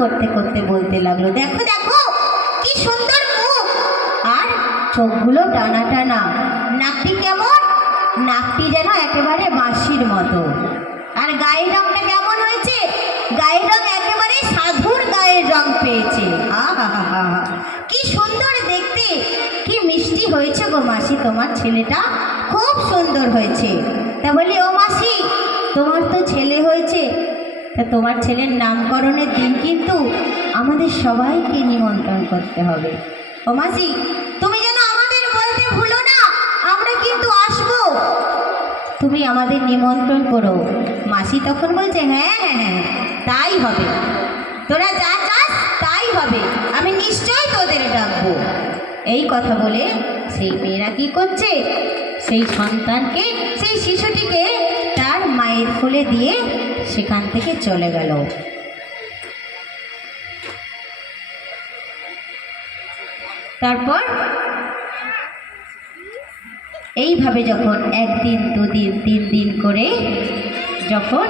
করতে করতে বলতে লাগলো, দেখো দেখো কি সুন্দর মুখ, আর চোখগুলো টানা টানা, নাকটি কেমন, নাকটি যেন একেবারে বাঁশির মতো। আর গায়ের রংটা কেমন হয়েছে, গায়ের রং একেবারে সাধুর গায়ের রং পেয়েছে। আহা, কি সুন্দর দেখতে, কি মিষ্টি হয়েছে গো মাসি, তোমার ছেলেটা খুব সুন্দর হয়েছে। তা বলি, ও মাসি, তোমার তো ছেলে হয়েছে, তা তোমার ছেলের নামকরণের দিন কিন্তু আমাদের সবাইকে নিমন্ত্রণ করতে হবে। ও মাসি, তুমি যেন আমাদের বলতে ভুলো না, আমরা কিন্তু আসবো, তুমি আমাদের নিমন্ত্রণ করো। মাসি তখন বলছে, হ্যাঁ হ্যাঁ হ্যাঁ, তাই হবে, তোরা যা চাস তাই হবে, আমি নিশ্চয়ই তোদের ডাকবো। এই কথা বলে সেই মেয়েরা কি করছে, সেই সন্তানকে, সেই শিশুটিকে তার মায়ের কোলে দিয়ে সেখান থেকে চলে গেল। তারপর এইভাবে যখন একদিন, দুদিন, 3 দিন করে যখন